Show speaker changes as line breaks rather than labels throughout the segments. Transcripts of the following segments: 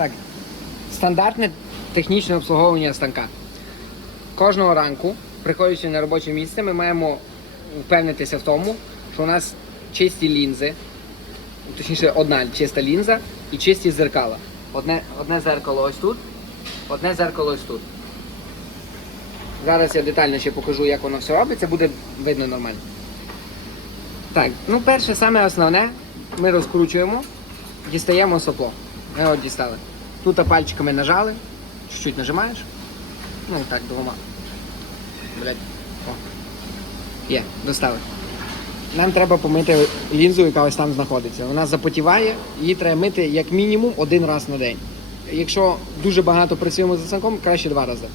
Так, стандартне технічне обслуговування станка. Кожного ранку, приходячи на робоче місце, ми маємо впевнитися в тому, що у нас чисті лінзи, точніше, одна чиста лінза і чисті зеркала. Одне, одне зеркало ось тут, одне зеркало ось тут. Зараз я детально ще покажу, як воно все робиться, буде видно нормально. Так, ну перше, саме основне, ми розкручуємо, дістаємо сопло. Ми його дістали. Тут пальчиками нажали, чуть-чуть нажимаєш. Ну і так, двома. Блять. О. Є, достали. Нам треба помити лінзу, яка ось там знаходиться. Вона запотіває, її треба мити як мінімум один раз на день. Якщо дуже багато працюємо за станком, краще два рази.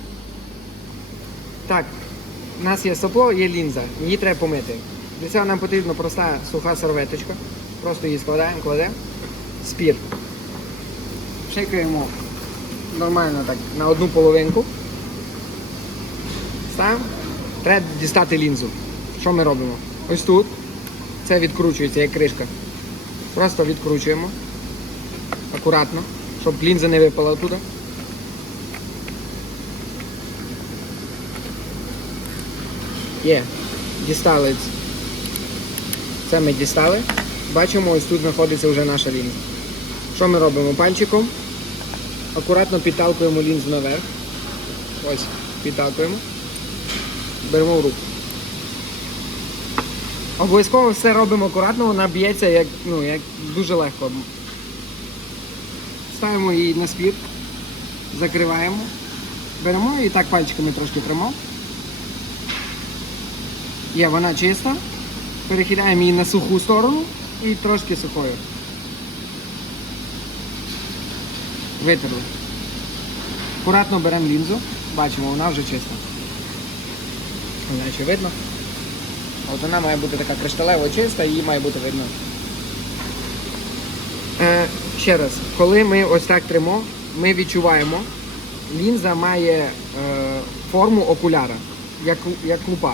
Так, у нас є сопло, є лінза, її треба помити. Для цього нам потрібна проста суха серветочка. Просто її складаємо, кладемо. Спір. Шикаємо нормально так на одну половинку. Ставимо. Треба дістати лінзу. Що ми робимо? Ось тут. Це відкручується як кришка. Просто відкручуємо. Акуратно, щоб лінза не випала оттуда. Є. Дістали. Це ми дістали. Бачимо, ось тут знаходиться вже наша лінза. Що ми робимо? Пальчиком. Акуратно підталкуємо лінзу наверх. Ось, підталкуємо. Беремо в руку. Обов'язково все робимо акуратно, вона б'ється як, ну, як дуже легко. Ставимо її на спір, закриваємо, беремо і так пальчиками трошки тримо. Є, вона чиста. Перехиляємо її на суху сторону і трошки сухою. Витерли. Акуратно беремо лінзу, бачимо, вона вже чиста. Знаю, чи видно. От вона має бути така кришталево чиста, її має бути видно. Е, ще раз, коли ми ось так тримо, ми відчуваємо, лінза має е, форму окуляра, як, як лупа.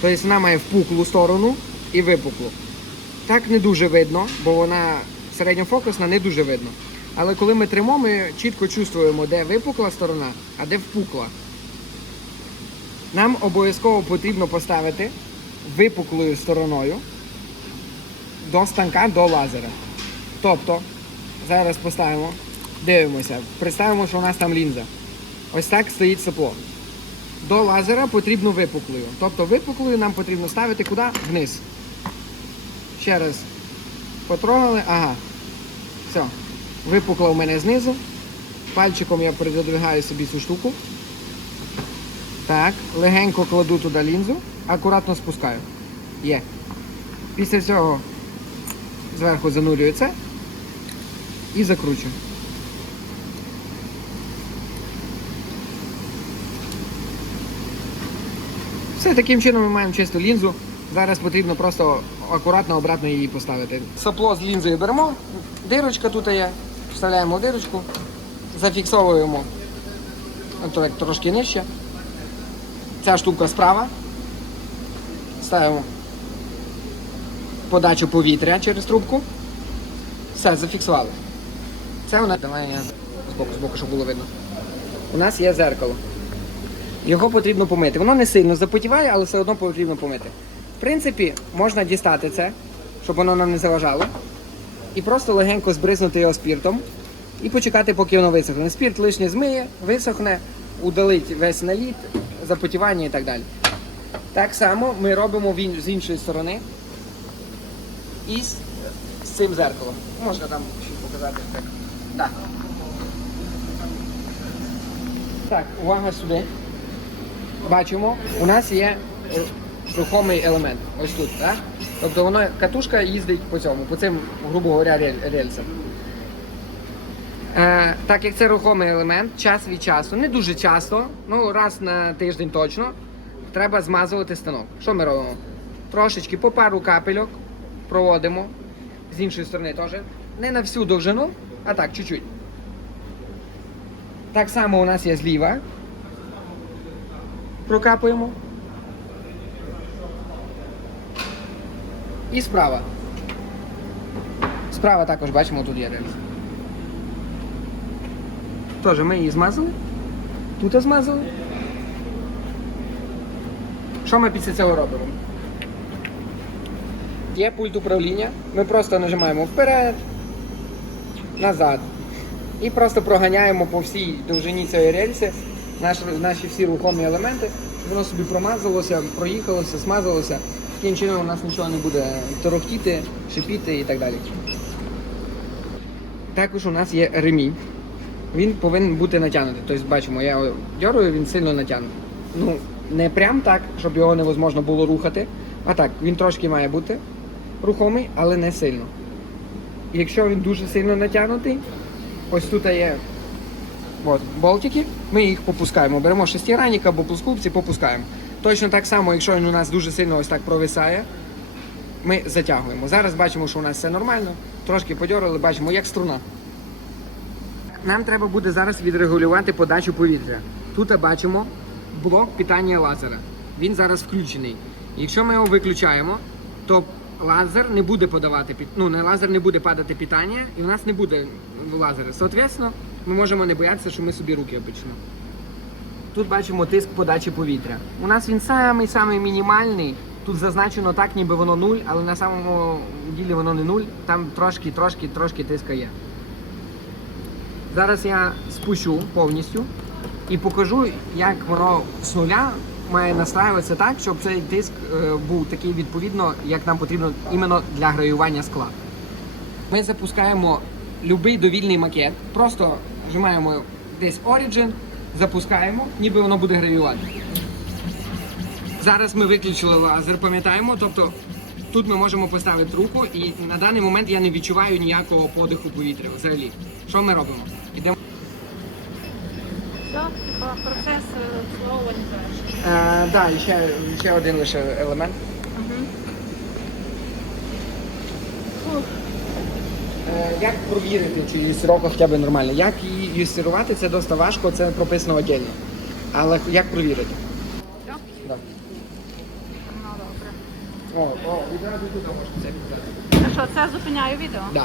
Тобто вона має впуклу сторону і випуклу. Так не дуже видно, бо вона середньофокусна, не дуже видно. Але коли ми тримо, ми чітко чувствуємо, де випукла сторона, а де впукла. Нам обов'язково потрібно поставити випуклою стороною до станка до лазера. Тобто, зараз поставимо, дивимося, представимо, що у нас там лінза. Ось так стоїть сопло. До лазера потрібно випуклою. Тобто випуклою нам потрібно ставити куди? Вниз. Ще раз. Потрогали, ага. Все. Випукла у мене знизу. Пальчиком я придвигаю собі цю штуку. Так, легенько кладу туди лінзу, акуратно спускаю. Є. Після цього зверху занурюю це і закручую. Все, таким чином ми маємо чисту лінзу. Зараз потрібно просто акуратно обратно її поставити. Сопло з лінзою беремо, дирочка тут є, вставляємо дирочку, зафіксовуємо От трошки нижче. Ця штука справа. Ставимо подачу повітря через трубку. Все, зафіксували. Це у нас. Давай я збоку, збоку, щоб було видно. У нас є зеркало. Його потрібно помити. Воно не сильно запотіває, але все одно потрібно помити. В принципі, можна дістати це, щоб воно нам не заважало. І просто легенько збризнути його спіртом і почекати, поки воно висохне. Спірт лишнє змиє, висохне, удалить весь наліт, запотівання і так далі. Так само ми робимо з іншої сторони і з, цим зеркалом. Можна там ще показати. Так. Так. Так, увага сюди. Бачимо, у нас є е, рухомий елемент. Ось тут, так? Тобто воно катушка їздить по цьому, по цим, грубо говоря, рельсам. Е, так як це рухомий елемент, час від часу, не дуже часто, ну раз на тиждень точно, треба змазувати станок. Що ми робимо? Трошечки по пару капельок проводимо з іншої сторони теж. Не на всю довжину, а так, чуть-чуть. Так само у нас є зліва. Прокапуємо. І справа. Справа також бачимо, тут є рельс. теж ми її змазали. Тут змазали. Що ми після цього робимо? Є пульт управління. Ми просто нажимаємо вперед, назад. І просто проганяємо по всій довжині цієї рельси наші, наші всі рухомі елементи. Воно собі промазалося, проїхалося, смазалося. Таким чином у нас нічого не буде торохтіти, шипіти і так далі. Також у нас є ремінь. Він повинен бути натягнутий. Тобто, бачимо, я дьорую, він сильно натягнутий. Ну, не прям так, щоб його невозможно було рухати. А так, він трошки має бути рухомий, але не сильно. Якщо він дуже сильно натягнутий, ось тут є от, болтики, ми їх попускаємо. Беремо шестигранник або плоскупці, попускаємо. Точно так само, якщо він у нас дуже сильно ось так провисає, ми затягуємо. Зараз бачимо, що у нас все нормально, трошки подьорили, бачимо, як струна. Нам треба буде зараз відрегулювати подачу повітря. Тут бачимо блок питання лазера. Він зараз включений. Якщо ми його виключаємо, то лазер не буде подавати ну, не лазер не буде падати питання, і у нас не буде лазера. Соответственно, ми можемо не боятися, що ми собі руки опечемо. Тут бачимо тиск подачі повітря. У нас він самий самий мінімальний. Тут зазначено так, ніби воно нуль, але на самому ділі воно не нуль. Там трошки, трошки, трошки тиска є. Зараз я спущу повністю і покажу, як воно з нуля має настраюватися так, щоб цей тиск е, був такий відповідно, як нам потрібно іменно для граювання скла. Ми запускаємо будь-який довільний макет, просто вжимаємо десь Origin, запускаємо, ніби воно буде гравіювати. Зараз ми виключили лазер, пам'ятаємо, тобто тут ми можемо поставити руку і на даний момент я не відчуваю ніякого подиху повітря взагалі. Що ми робимо? Ідемо.
Все, процес обслуговування завершений.
Так, ще, ще один лише елемент. Як провірити, чи її юстировка хоча б нормальна? Як її юстирувати, це досить важко, це прописано окремо. Але як провірити?
Так?
Так.
Ну, добре.
О, о, відразу туди можна це.
А що, це зупиняю відео?
Да.